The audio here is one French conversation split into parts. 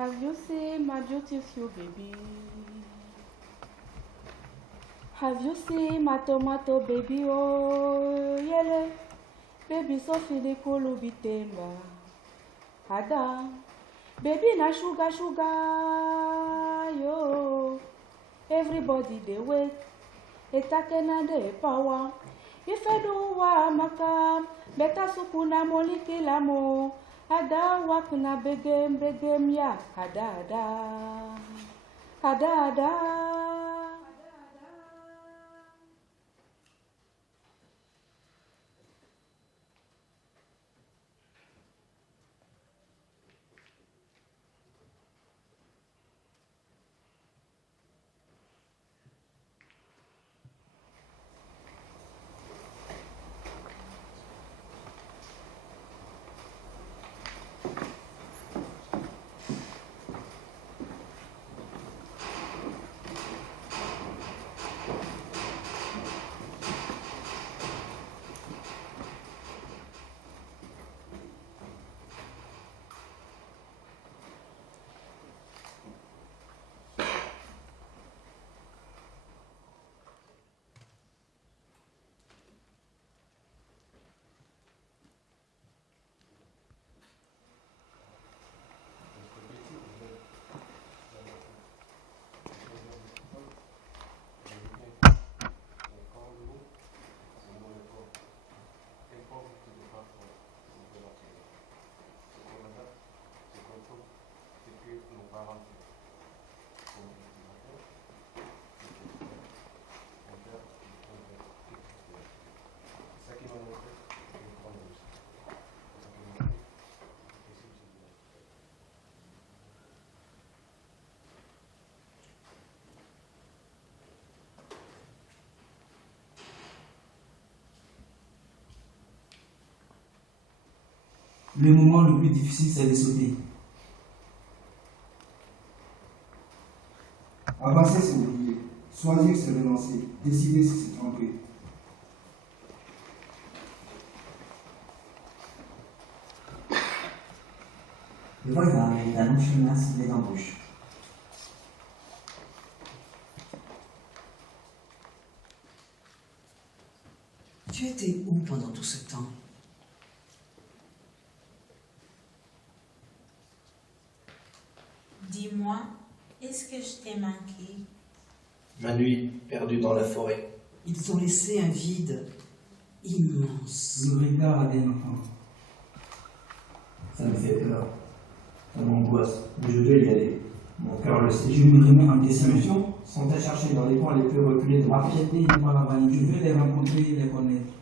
Have you seen my beautiful baby? Have you seen my tomato baby? Oh, yele. Baby so fili kulu bitemba. Ada. Baby na sugar, sugar. Yo. Everybody they wait. Etakena de power. If I do wa maka. Beta sukuna moliki lamo. Ada wakuna begem ya. Ada. Le moment le plus difficile, c'est de sauter. Avancer, c'est oublier. Choisir, c'est renoncer. Décider, c'est se tromper. Le voisin est un long chemin semé d'embûches. Tu étais où pendant tout ce temps? Dis-moi, est-ce que je t'ai manqué? Ma nuit, perdue dans la forêt. Ils ont laissé un vide immense. Le regard d'un enfant. Ça me fait peur. Ça m'angoisse. Mais je dois y aller. Mon cœur le sait. Je me remets en dessin. Mes missions sont à chercher dans les coins les plus reculés de ma vie. J'étais dans la vallée. Je veux les rencontrer et les connaître.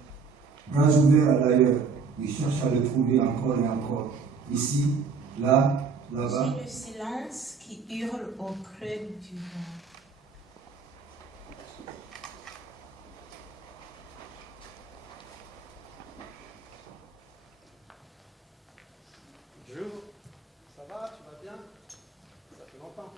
Bras ouverts à l'ailleurs. Ils cherchent à le trouver encore et encore. Ici, là, là-bas. J'ai le silence qui hurle au creux du vent. Bonjour, ça va, tu vas bien? Ça fait longtemps.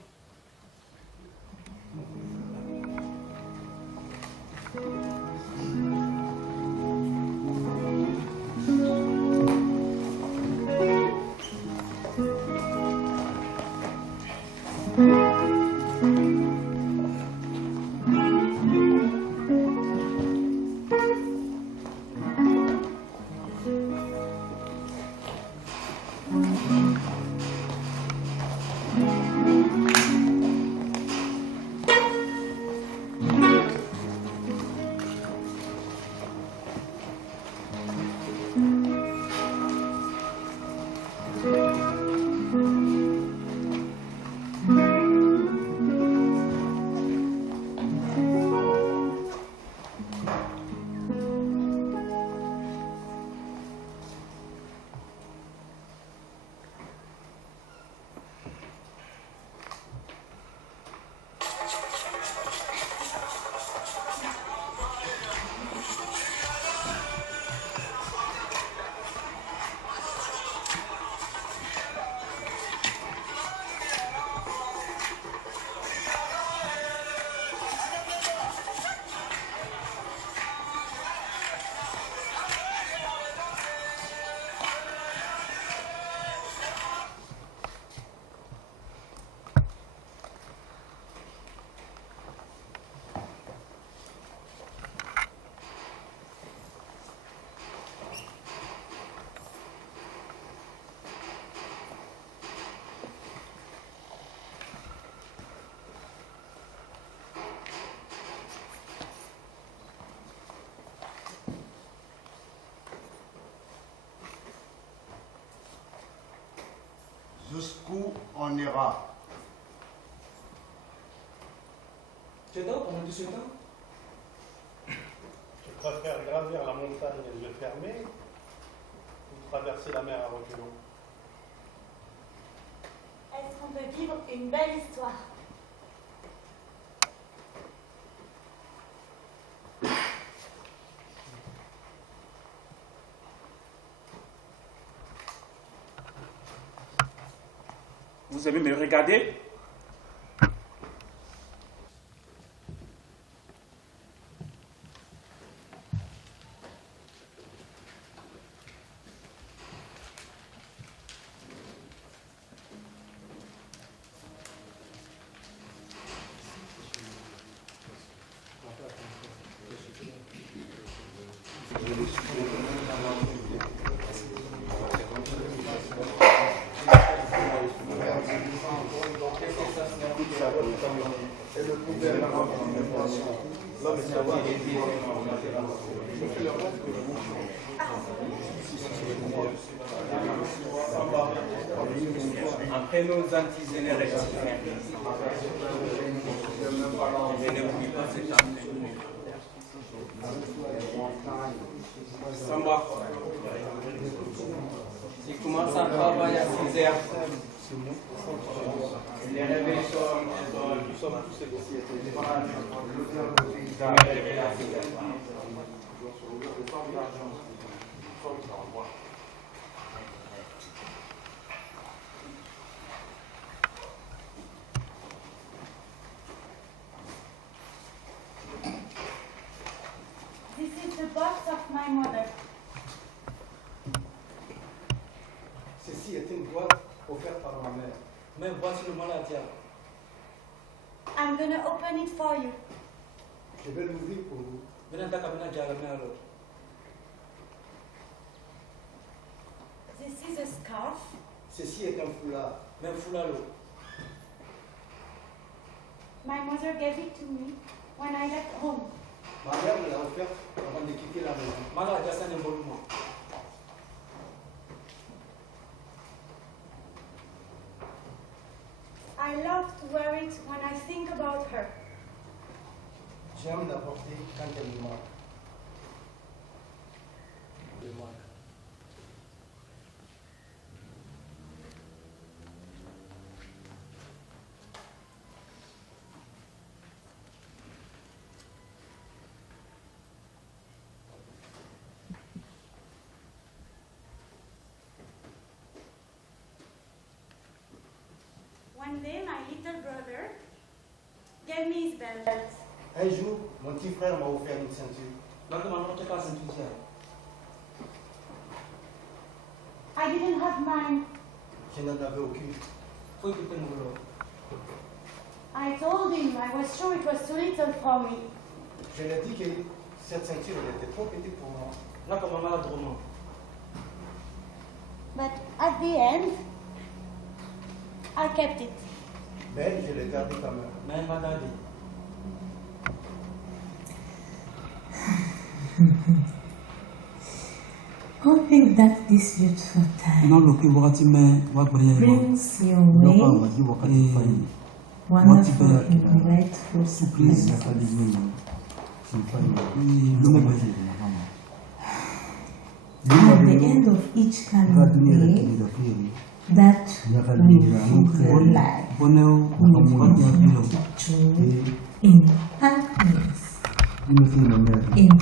on ira. Tu dors pendant tout ce temps? Je préfère gravir la montagne les yeux fermés ou traverser la mer à reculons. Est-ce qu'on peut vivre une belle histoire? Vous aimez me regarder? Après nos antigénériques, je n'oublie pas cette année. Samba, il commence à travailler à 6 heures. Les réveils nous sommes tous égaux. This is the box of my mother. Ceci est une boîte offerte par ma mère. Mais voici le maladie. I'm gonna open it for you. Je vais l'ouvrir pour vous. Venez d'Akamina Djalame alors. This is a scarf. Ceci est un foulard. Mais Foulalo. My mother gave it to me when I left home. Ma mère me l'a offerte avant de quitter la maison. Maladie, c'est un évoluement. I love to wear it when I think about her. J'aime la porter quand elle me manque. One day, my little brother gave me his belt. Un jour, mon petit frère m'a offert une ceinture. Donc maintenant, tu casses tout ça. I didn't have mine. Je n'en avais aucune. Faut écouter le boulot. I told him I was sure it was too little for me. Je lui ai dit que cette ceinture elle était trop petite pour moi. Là, comme malade roman. But at the end, I kept it. Mais je l'ai gardée quand même. Mais maladie. Hoping that this beautiful time brings your way wonderful and delightful surprises. At the end of each coming day, that will fill your life with infinite joy in happiness. In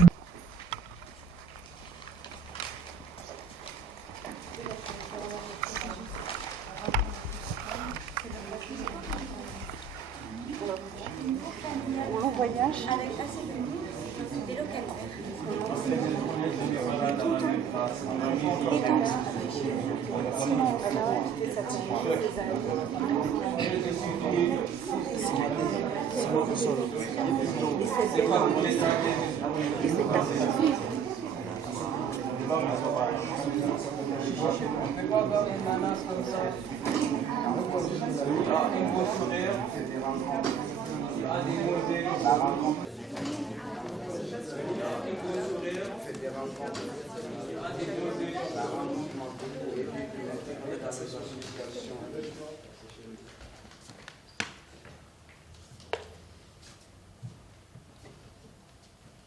Voyage avec assez de des locataires. Et donc, sinon,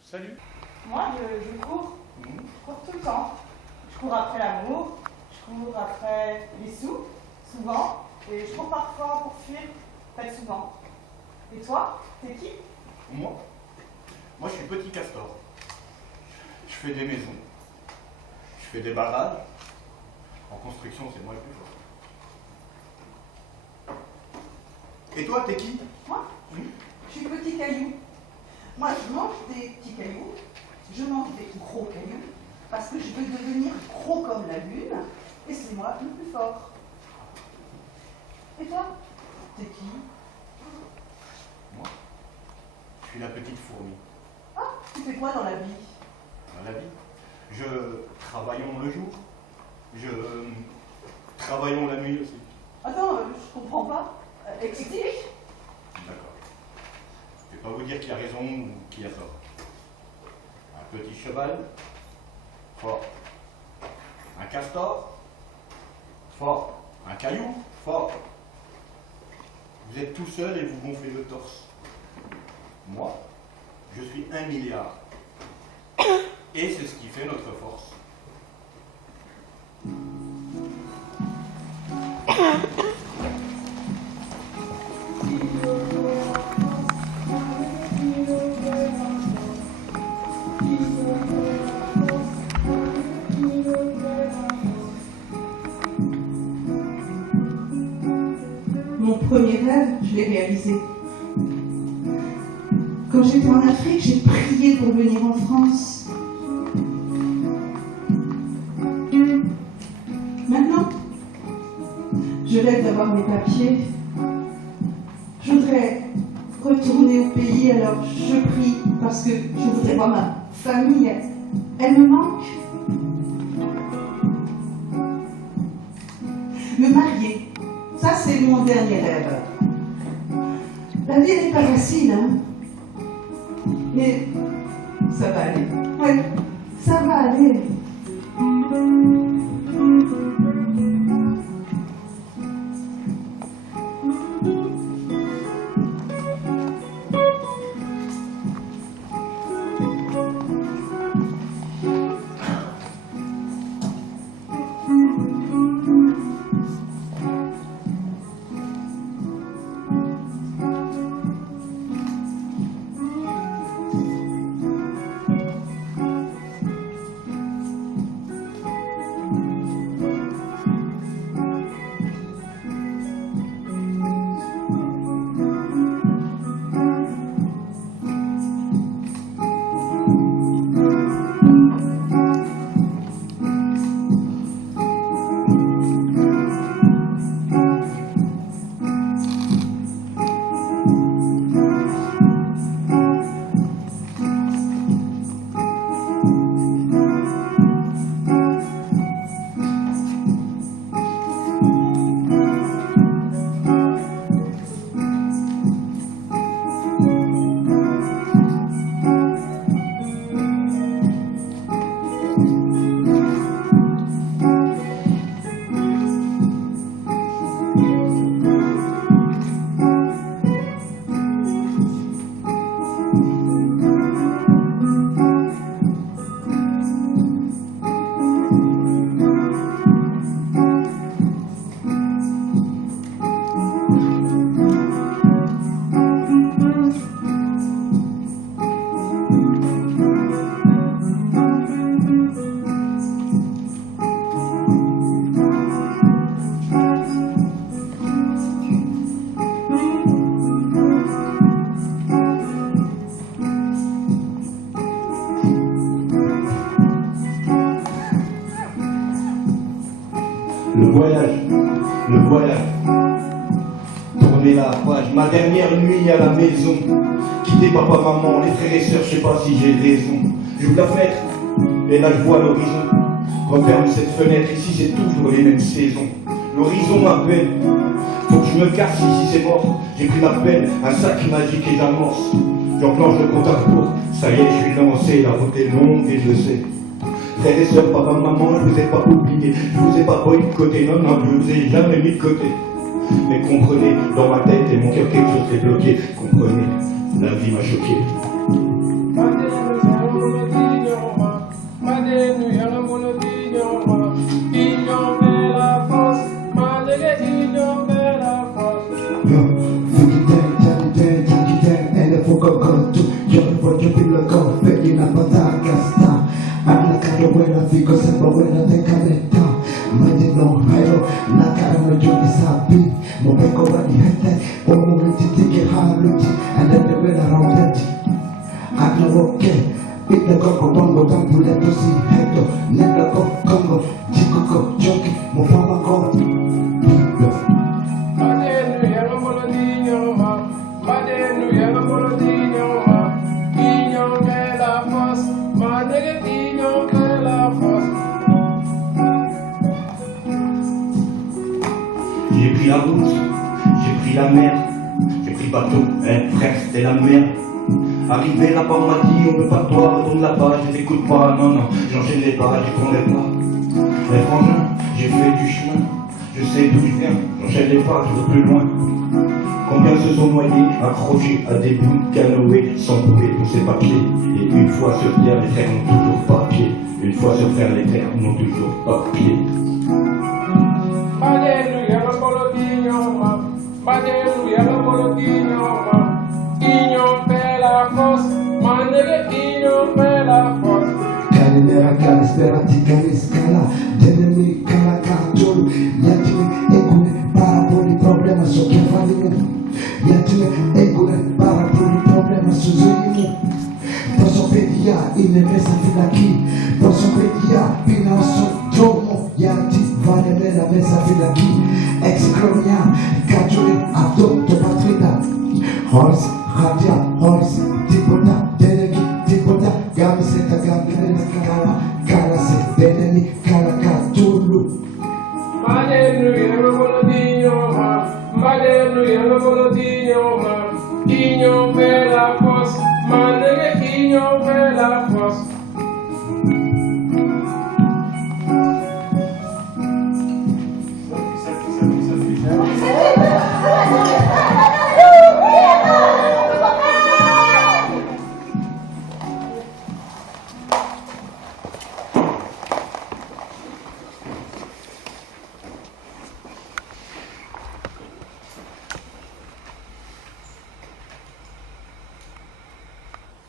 Salut. Moi, je cours. Je cours tout le temps. Je cours après l'amour, je cours après les sous, souvent, et je cours parfois pour fuir, très souvent. Et toi, t'es qui? Moi, je suis Petit Castor. Je fais des maisons. Je fais des barrages. En construction, c'est moi le plus fort. Et toi, t'es qui? Moi, je suis Petit Caillou. Moi, je mange des petits cailloux, je mange des gros cailloux, parce que je veux devenir gros comme la lune, et c'est moi le plus fort. Et toi, t'es qui? Moi, je suis la petite fourmi. Ah, tu fais quoi dans la vie? Dans la vie, je travaillons le jour, je travaillons la nuit aussi. Attends, je comprends pas. Explique. D'accord. Je ne vais pas vous dire qui a raison ou qui a tort. Un petit cheval, fort. Un castor, fort. Un caillou, fort. Vous êtes tout seul et vous gonflez le torse. Moi, je suis 1 milliard. Et c'est ce qui fait notre force. Mon premier rêve, je l'ai réalisé. Quand j'étais en Afrique, j'ai prié pour venir en France. Maintenant, je rêve d'avoir mes papiers. Je voudrais retourner au pays, alors je prie parce que je voudrais voir ma famille. Elle me manque. Me marier. Ça, c'est mon dernier rêve. La vie n'est pas facile, hein. Mais ça va aller. Ouais, ça va aller. Le voyage, tourner la page, ma dernière nuit à la maison, quitter papa, maman, les frères et sœurs, je sais pas si j'ai raison. J'ouvre la fenêtre, et là je vois l'horizon, referme cette fenêtre, ici c'est toujours les mêmes saisons. L'horizon m'appelle, faut que je me casse ici c'est mort, j'ai pris ma pelle, un sac magique et j'amorce. J'enclenche le compte à rebours, ça y est je suis lancé, la route est longue et je le sais. Frères et sœurs, papa, maman, je vous ai pas oublié, je vous ai pas boycotté, non, non, je vous ai jamais mis de côté. Mais comprenez, dans ma tête et mon cœur quelque chose est bloqué. Comprenez, la vie m'a choqué. J'ai pris la route, j'ai pris la mer, j'ai pris le bateau, frère c'était la merde. Arrivé là-bas on m'a dit on veut pas toi, retourne là-bas, je t'écoute pas, non non, j'enchaîne les pas, j'y prendrai pas. Mais franchement, j'ai fait du chemin, je sais d'où je viens, j'enchaîne les pas, je veux plus loin. Combien se sont noyés, accrochés à des bouts de canoë, sans bouée pour ces papiers. Et une fois sur terre, les frères n'ont toujours pas pied. Une fois sur terre, les frères n'ont toujours pas pied. Calimera, calisperati, caliscala, denemi, calacatolo, yatime, egune, parapoli, problema, so che falliamo. Yatime, egune, parapoli, problema, so zoimu. Posso pedia, in mesa fino a chi? Posso pedia, fino a sottomo. Yati, vale la mesa fino a chi? Ex cronia, caccioli, adotto, patrida. Horse, radia, horse, tipota, denegi, tipota, gami, seta, gami, kala, kala, se, denemi, kala, katulu. Madenu, yellow bolodino, Madenu, yellow bolodino, Inyo, bella, pos, Madene, Inyo, bella, pos.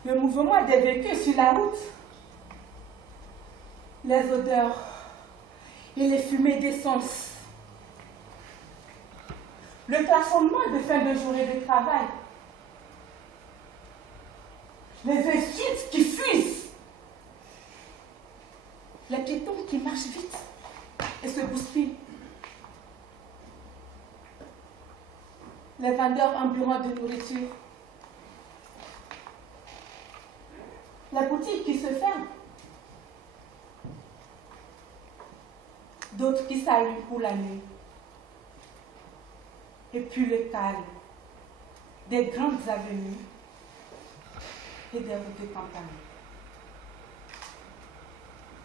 Le mouvement des véhicules sur la route, les odeurs et les fumées d'essence, le klaxonnement de fin de journée de travail, les insultes qui fusent, les piétons qui marchent vite et se bousculent, les vendeurs ambulants de nourriture, la boutique qui se ferme, d'autres qui s'allument pour la nuit, et puis le calme des grandes avenues et des routes de campagne.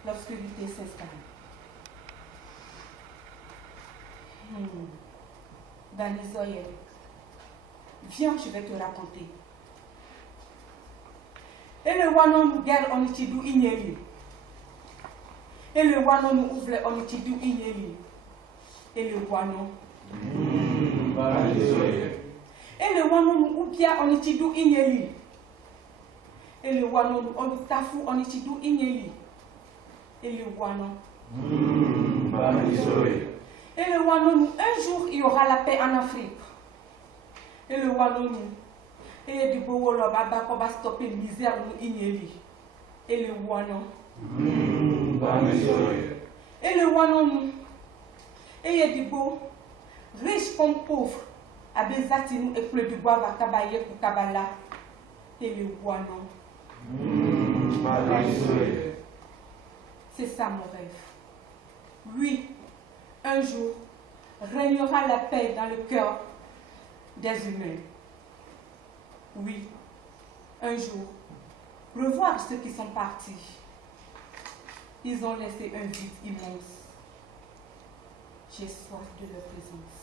L'obscurité s'installe. Danizoye, viens, je vais te raconter. Et le wanon guerre on itidu inyeli. Et le wanon ouvre on itidu inyeli. Et le wanon. Et le wanon oubia on itidu inyeli. Et le wanon on tafu on itidu inyeli. Et le wanon. Et le wanon, un jour il y aura la paix en Afrique. Et le wanon. Et du beau baba qu'on va stopper misère ou inéli. Et le wanon. Et le wanon. Et du beau riche comme pauvre. À Bezatinou et plus du bois va cabayer pour Kabala. Et le wanon. C'est ça mon rêve. Oui, un jour, régnera la paix dans le cœur des humains. Oui, un jour, revoir ceux qui sont partis. Ils ont laissé un vide immense. J'ai soif de leur présence.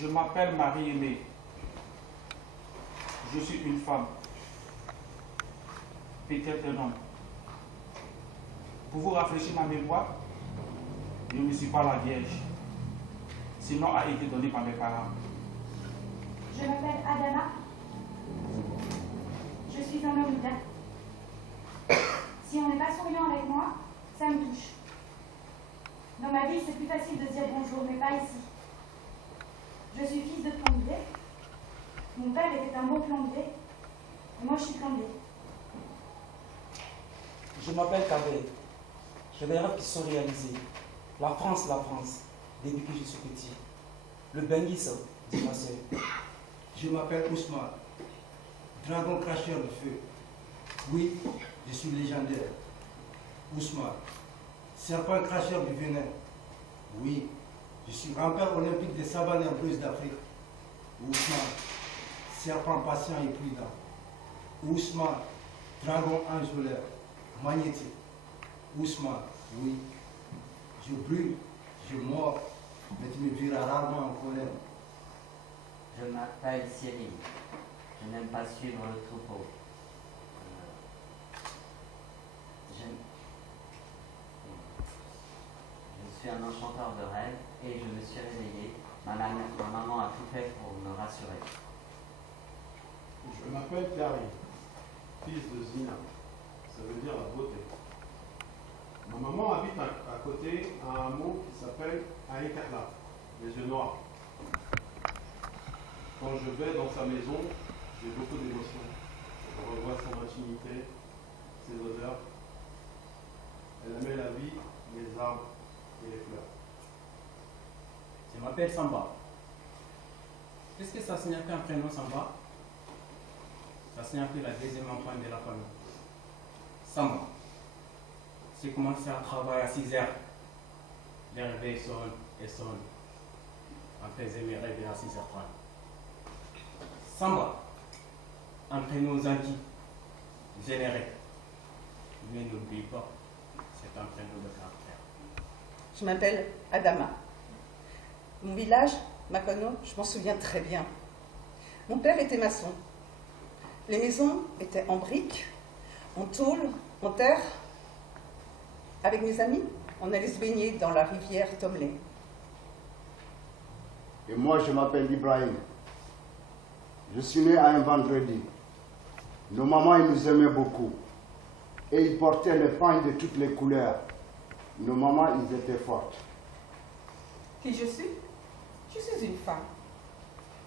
Je m'appelle Marie-Aimée. Je suis une femme. Peut-être un homme. Pour vous rafraîchir ma mémoire, je ne suis pas la Vierge. Ce nom a été donné par mes parents. Je m'appelle Adama. Je suis un homme bien. Si on n'est pas souriant avec moi, ça me touche. Dans ma vie, c'est plus facile de se dire bonjour, mais pas ici. Je suis fils de plombier. Mon père était un bon plombier. Et moi, je suis plombier. Je m'appelle Kabé. J'ai des rêves qui sont réalisés. La France, depuis que je suis petit. Le Benguis, dit ma soeur. Je m'appelle Ousmane, dragon cracheur de feu. Oui, je suis légendaire. Ousmane, serpent cracheur du venin. Oui, je suis rampeur olympique des savanes herbeuses d'Afrique. Ousmane, serpent patient et prudent. Ousmane, dragon ange voleur, magnétique. Ousmane, oui, je brûle, je mords, mais tu me verras rarement en colère. Je m'appelle Cyril. Je n'aime pas suivre le troupeau. Je suis un enchanteur de rêves et je me suis réveillé. Ma maman a tout fait pour me rassurer. Je m'appelle Karim, fils de Zina. Ça veut dire la beauté. Ma maman habite à côté à un hameau qui s'appelle Aïkala, les yeux noirs. Quand je vais dans sa maison, j'ai beaucoup d'émotions. Je revois son intimité, ses odeurs. Elle aimait la vie, les arbres et les fleurs. Je m'appelle Samba. Qu'est-ce que ça signifie un prénom Samba? Ça signifie la deuxième enfant de la famille. Samba. J'ai commencé à travailler à 6 heures. Les réveils sonnent et sonnent. On faisait mes réveils à 6h30. Samba, entre nos Antilles, généré. Mais n'oublie pas, c'est un prénom de caractère. Je m'appelle Adama. Mon village, Makono, je m'en souviens très bien. Mon père était maçon. Les maisons étaient en briques, en tôle, en terre. Avec mes amis, on allait se baigner dans la rivière Tomlé. Et moi, je m'appelle Ibrahim. Je suis né à un vendredi. Nos mamans, ils nous aimaient beaucoup. Et ils portaient les pagnes de toutes les couleurs. Nos mamans, ils étaient fortes. Qui je suis? Je suis une femme.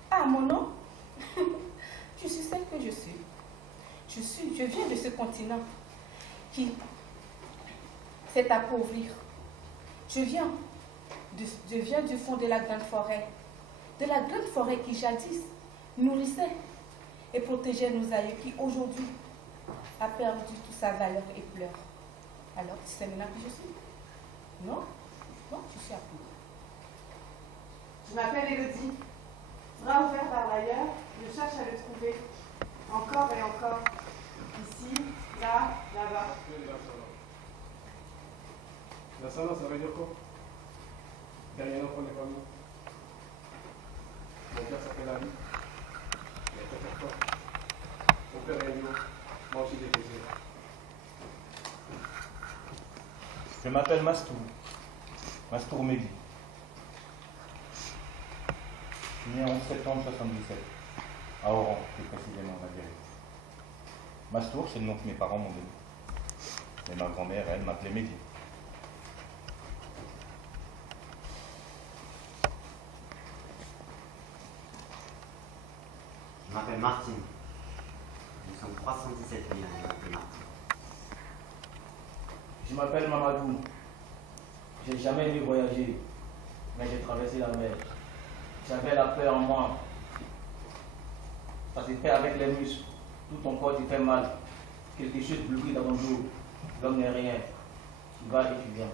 Ah, mon nom? Je suis celle que je suis. Je viens de ce continent qui s'est appauvrir. Je viens du fond de la grande forêt. De la grande forêt qui jadis nourrissait et protégeait nos aïeux qui aujourd'hui a perdu toute sa valeur et pleure. Alors, tu sais maintenant qui je suis? Non? Non, je suis à bout. Je m'appelle Elodie. Bras ouverts par l'ailleurs, je cherche à le trouver. Encore et encore. Ici, là, là-bas. La sala, ça veut dire quoi? Derrière l'enfant des familles. Mon père s'appelle Ali. Il a très fort. Mon père est lion. Moi aussi, j'ai des désirs. Je m'appelle Mastour. Mastour Mehdi. Je suis né en septembre 77, à Oran, plus précisément en Algérie. Mastour, c'est le nom que mes parents m'ont donné. Mais ma grand-mère, elle, m'appelait Mehdi. Je m'appelle Martine. Nous sommes 317 000 à m'appeler Martine. Je m'appelle Mamadou. J'ai jamais aimé voyager, mais j'ai traversé la mer. J'avais la peur en moi. Ça s'est fait avec les muscles. Tout ton corps te fait mal. Quelque chose bloqué dans ton dos. L'homme n'est rien. Tu vas et tu viens.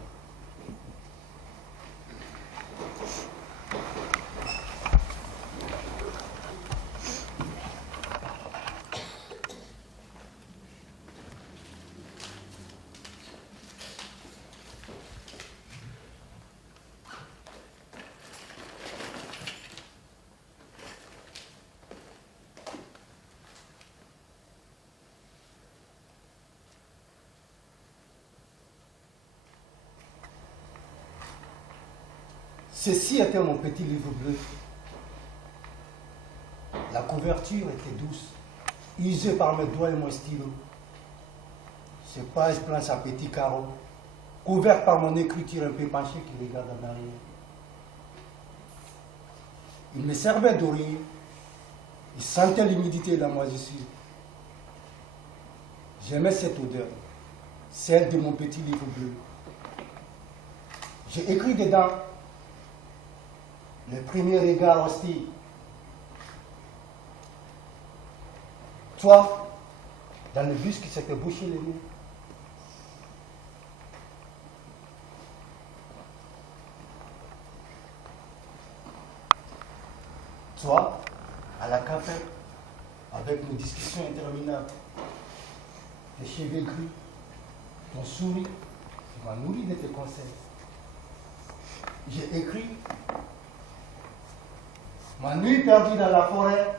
Ceci était mon petit livre bleu. La couverture était douce, usée par mes doigts et mon stylo. Ces pages blanches à petits carreaux, couvertes par mon écriture un peu penchée qui regarde en arrière. Il me servait d'oreiller. Il sentait l'humidité et la moisissure. J'aimais cette odeur, celle de mon petit livre bleu. J'ai écrit dedans le premier regard hostile. Toi, dans le bus qui s'était bouché les nez. Toi, à la café, avec nos discussions interminables, tes cheveux gris, ton sourire, tu m'as nourri de tes conseils. J'ai écrit ma nuit perdue dans la forêt,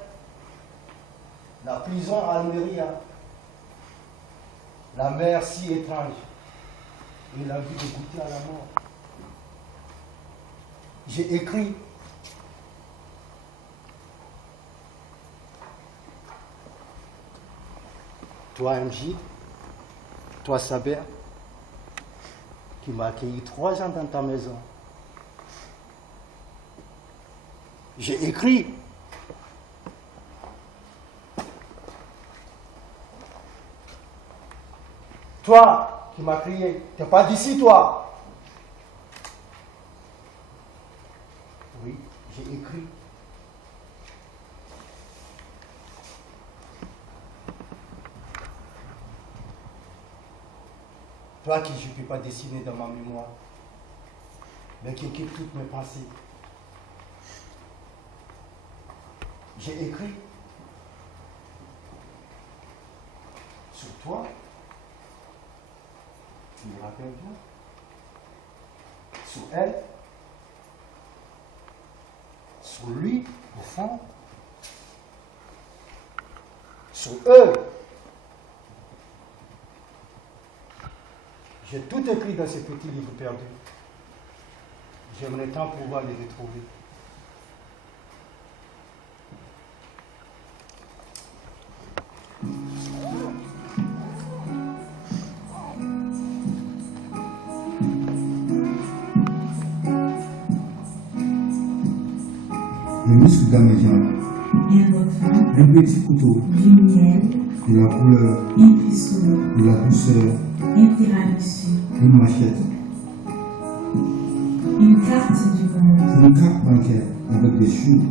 la prison à Almeria, la mer si étrange et la vie de goûter à la mort. J'ai écrit toi MJ, toi Saber, qui m'a accueilli 3 ans dans ta maison. J'ai écrit toi qui m'as crié, t'es pas d'ici toi. Oui, j'ai écrit. Toi qui je ne peux pas dessiner dans ma mémoire, mais qui équipe toutes mes pensées. J'ai écrit sur toi, tu me rappelles bien, sur elle, sur lui, au fond, sur eux. J'ai tout écrit dans ces petits livres perdus. J'aimerais tant pouvoir les retrouver. Le muscle d'Amélian, un petit couteau, du miel, de la couleur, une pistolet, de la douceur, un tiramisu, une machette, une carte du monde, une carte bancaire avec des choux,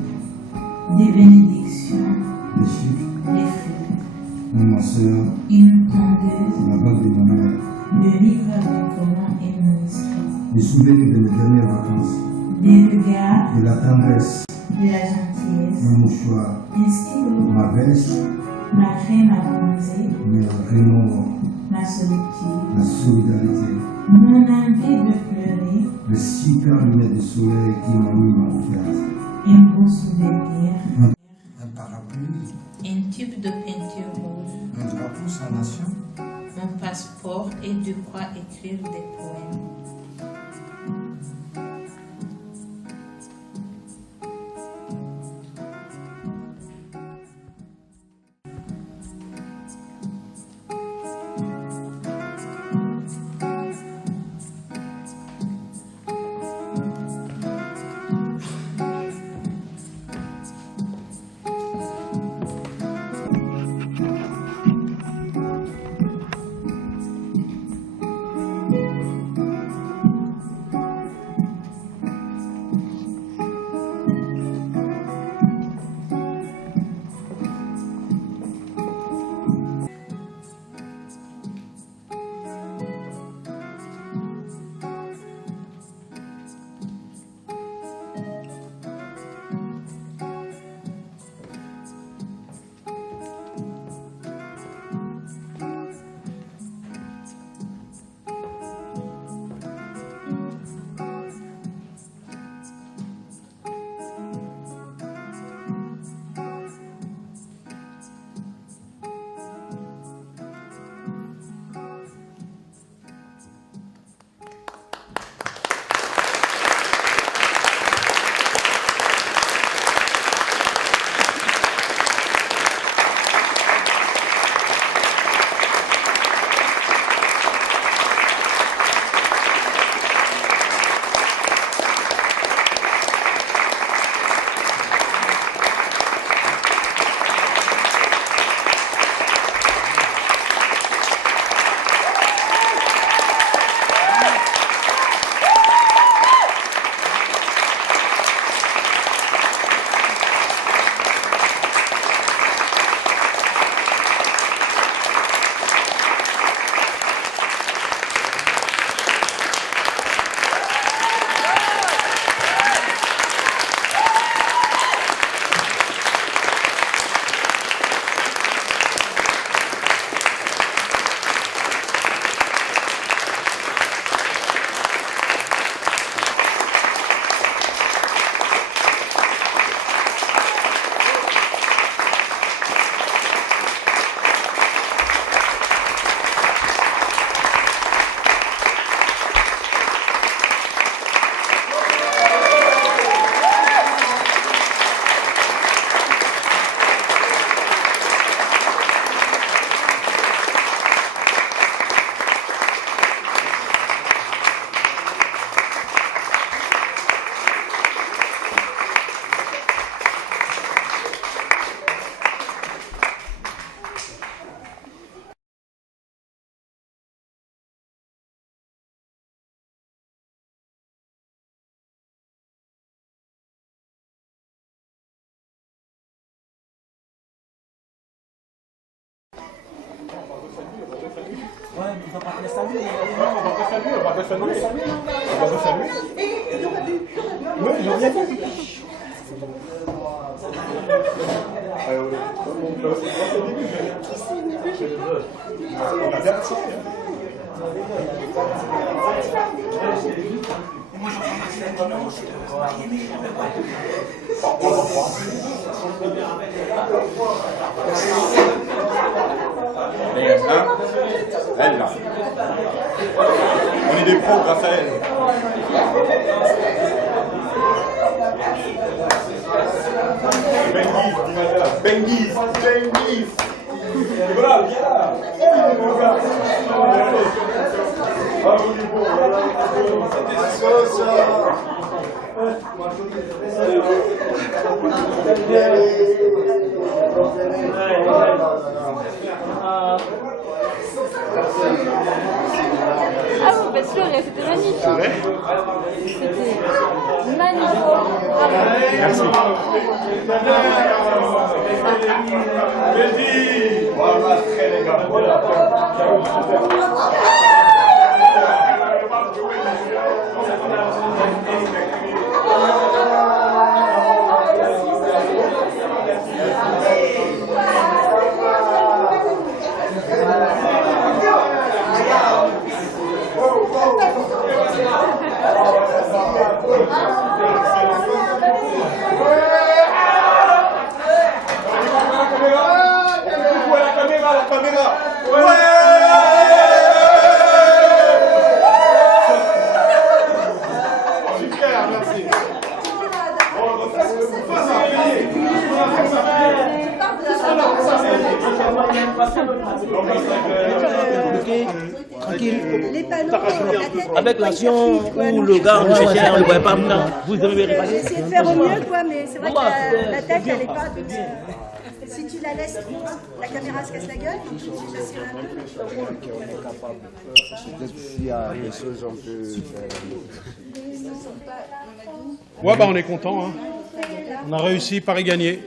des bénédictions, des chiffres, des fruits, un masseur, une tondeuse, la bague de ma mère, le livre du Coran et mon esprit, les souvenirs de mes dernières vacances, des regards, de la tendresse, de la gentillesse, un mouchoir, un stylo, ma veste, ma crème à bronzer, mes remords, ma solitude, la solidarité, mon envie de pleurer, les super lunettes de soleil qui mamie m'a offert, un bon souvenir, un parapluie, Un tube de peinture rouge, un drapeau sans nation, mon passeport et de quoi écrire des poèmes. va pas te laisser saluer. Non, on va pas saluer, on va pas saluer. On va pas saluer. Oui, ils ont bien fait. Moi, j'en prends Marcel dimanche. Elle là. On est des pros grâce à elle. Benguis. Voilà, viens là. Ah vous faites pleurer, c'était magnifique. C'était magnifique. Merci. Voilà, très les gars. Avec l'action où le gars on cherchait, on ne le voyait pas maintenant, vous devez vérifier. J'ai essayé de faire au mieux, quoi, mais c'est vrai que la tête, elle n'est pas. Si tu la laisses trop, la caméra se casse la gueule, donc je suis un peu. Peut-être s'il y a des choses on peut faire. Ouais, bah on est content. Hein. On a réussi, Paris gagné.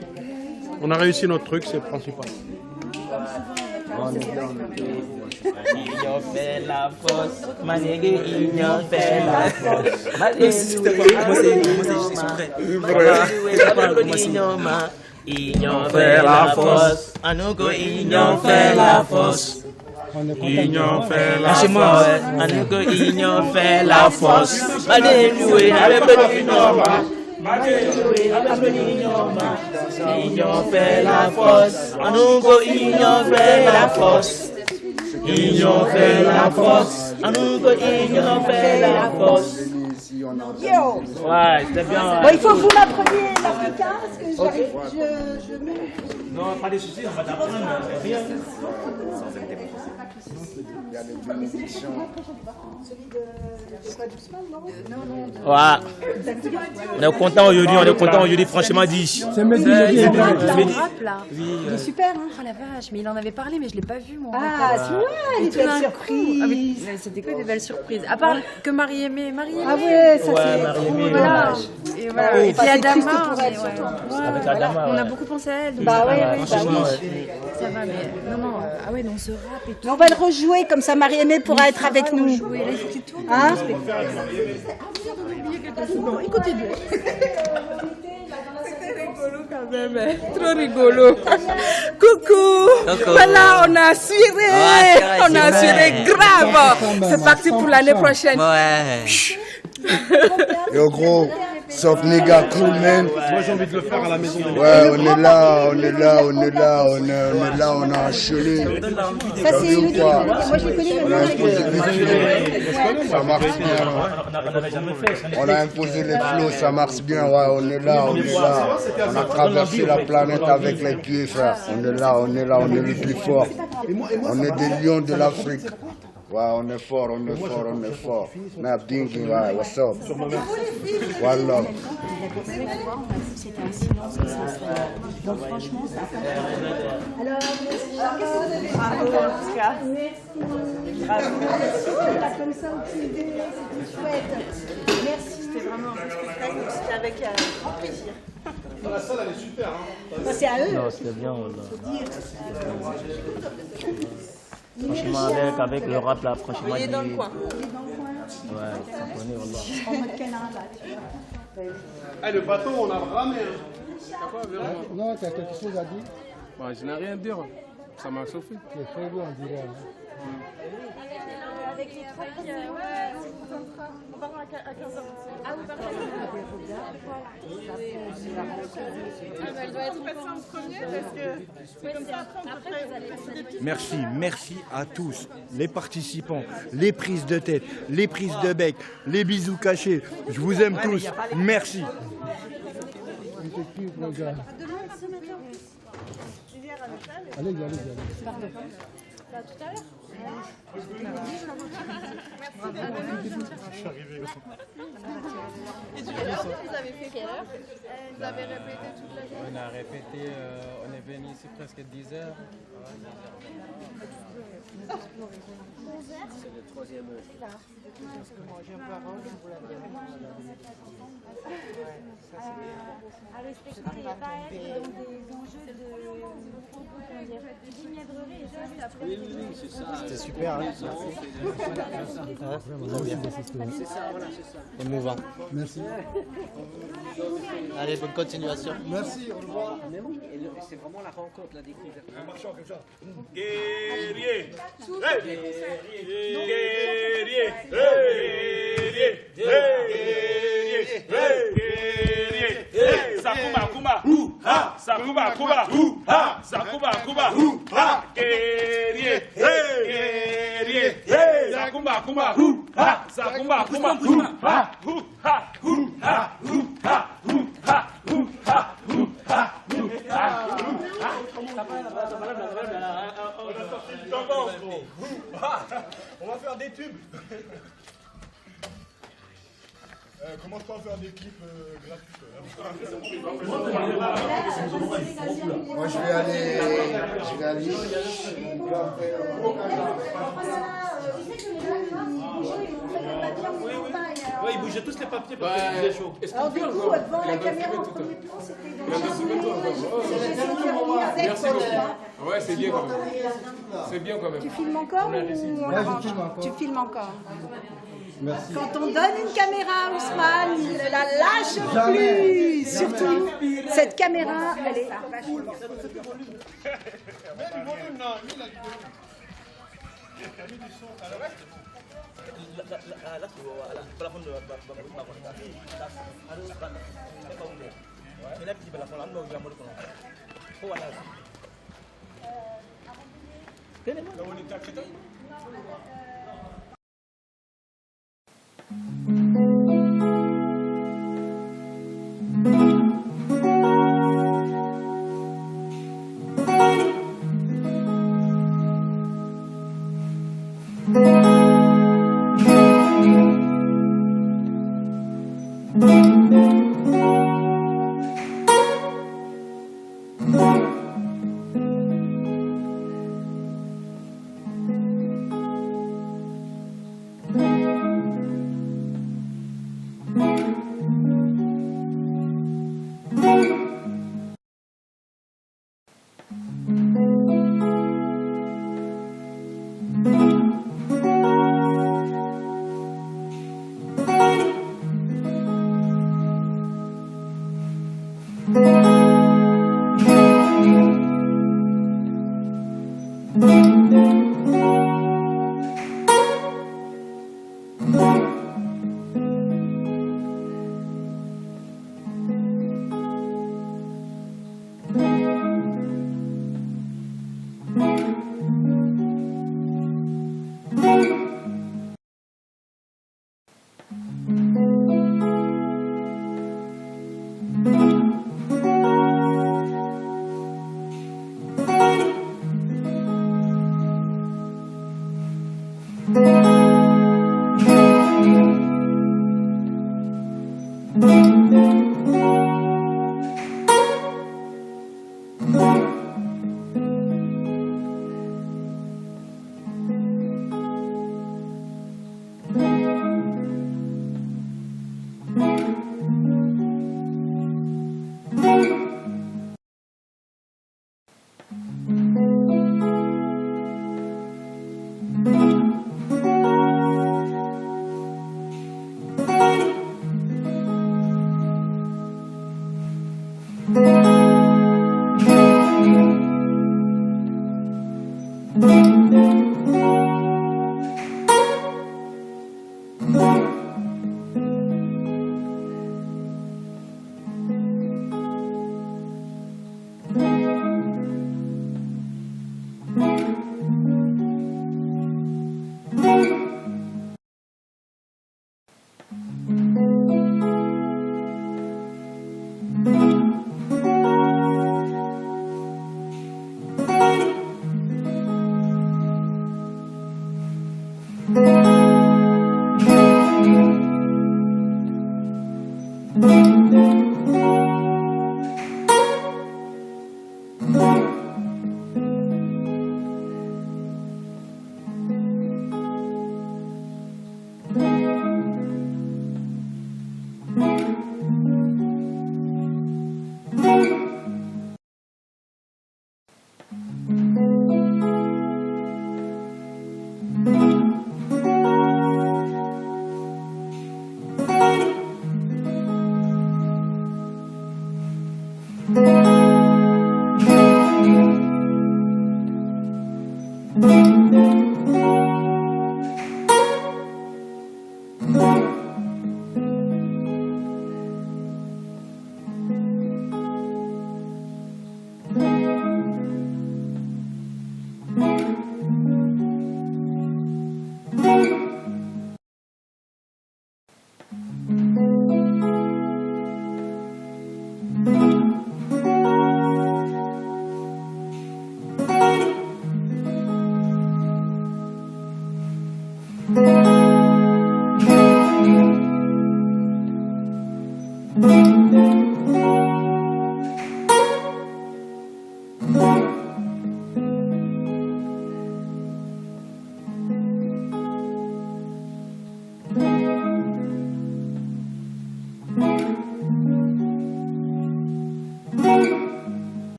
On a réussi notre truc, c'est le principal. Ils ont fait la force, Manégué, ils ont fait la force. C'était pas moi, c'est exprès. Ils ont fait la force. Anouko, ils ont fait la force. Ils ont fait la force. Anouko, ils ont fait la force. Alléluia, avec le nom. Ils ont fait la force. Anouko, ils ont fait la force. Ils ont fait la force. Anouko, ils ont fait la force. Yo! Ouais, c'était bien. Bon, il faut que vous m'appreniez l'africain parce que j'arrive. Je Non, pas de soucis, on va t'apprendre. Rien. Il y a des bénédictions. Celui de quoi, d'Ousmane, non? Non. Ouais. On est content aujourd'hui, franchement dit. C'est Mehdi, Mehdi. Il est super, hein. Oh la vache, mais il en avait parlé, mais je l'ai pas vu moi. Ah, tu vois, les belles surprises. C'était que des belles surprises. À part que Marie-Aimée. Ah ouais, ça Ouais, c'est Marie-Aimée, trop voilà. ouais. Et voilà. Et puis Adama. Avec Adama, On a ouais. beaucoup pensé à elle. Bah ouais, Franchement, Ça va, mais non. Ah ouais, non, ce rap et tout. On va le rejouer comme ça, Marie-Aimée pourra être avec nous. Hein? Écoutez bien. Trop rigolo. Coucou. Voilà, on a assuré. On a assuré grave. C'est parti pour l'année prochaine. Ouais. Yo gros, sauf nigga, cool man. Moi j'ai envie de le faire à la maison. Ouais, on est là, on a enchaîné. Ça c'est le quoi? Moi je le connais On a imposé les flows, ça marche bien. On n'avait jamais fait. On a imposé les flows, ça marche bien, ouais, on est là. On a traversé la planète avec les pieds, frère. On est là, on est le plus fort. On est des lions de l'Afrique. Ouais, on est fort. Nap Dinky, ouais, what's up? One love. C'était un silence. Donc franchement, ça a alors, bravo en tout cas. Merci. Bravo. Merci. Comme ça au privé, c'était chouette. Merci. C'était vraiment un beau spectacle, donc c'était avec grand plaisir. La salle elle est super. Hein. C'est à eux. Non, c'était bien. Faut dire. Franchement, avec le rap là, franchement. Il est dans le coin. Ouais, ça connaît, voilà. En mode canard là, tu vois. Eh, le bateau, on a ramé. Hein. T'as quoi, Véro? Non, tu as quelque chose à dire? Bah, je n'ai rien à dire. Ça m'a chauffé. C'est très bien, on dirait. Avec les trois filles, ouais, on part à 15h. Ah, vous partez à 15h. Elle doit être passée en premier parce que c'est comme ça après vous allez passer des petites. Merci à tous, les participants, les prises de tête, les prises de bec, les bisous cachés. Je vous aime tous. Merci. Allez. Bah, tout à l'heure. Et du coup, vous avez fait quelle heure? Vous avez répété toute la journée? On a répété, on est venu ici presque 10 heures. C'est le troisième heure. À respecter et pas être dans des enjeux de mièvrerie et juste après. Oui, c'est ça. C'était super. Hein. C'est ça, voilà, c'est ça. Émouvant. Merci. Allez, bonne continuation. Merci, au revoir. C'est vraiment la rencontre, la découverte. Un marchand comme ça. Guerrier. Sakuba kuba, sakuba kuba, sakuba kuba, guerrier, guerrier, sakuba kuba, sakuba kuba, On va faire des tubes. Comment je peux faire des clips gratuits? Moi je vais aller. Oui, ils bougeaient tous les papiers parce qu'ils faisaient chaud. Alors du coup, devant la caméra en premier plan, c'était dans le Merci beaucoup. Ouais, c'est bien quand même. C'est bien quand même. Tu filmes encore ou on l'arrange? Tu filmes encore. Merci. Quand on donne une caméra à Ousmane, il ne la lâche plus. Surtout, cette caméra, elle est vachement bien.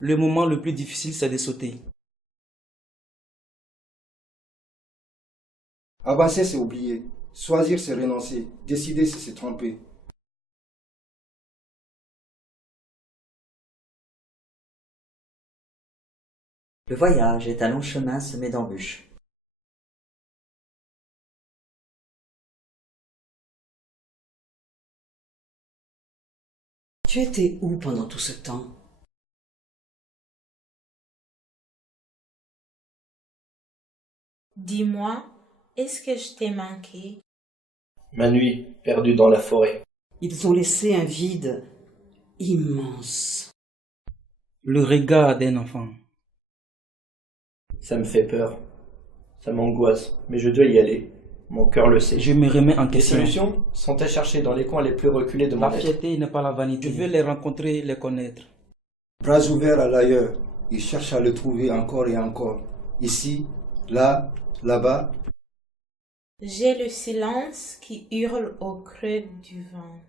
Le moment le plus difficile, c'est de sauter. Avancer, c'est oublier. Choisir, c'est renoncer. Décider, c'est se tromper. Le voyage est un long chemin semé d'embûches. Tu étais où pendant tout ce temps? Dis-moi, est-ce que je t'ai manqué? Ma nuit, perdue dans la forêt. Ils ont laissé un vide immense. Le regard d'un enfant. Ça me fait peur. Ça m'angoisse, mais je dois y aller. Mon cœur le sait. Je me remets en Les question. solutions sont à chercher dans les coins les plus reculés de mon La être. fierté n'est pas la vanité. Je veux les rencontrer, les connaître. Bras ouverts à l'ailleurs. Il cherche à le trouver encore et encore. Ici, là, là-bas. J'ai le silence qui hurle au creux du vent.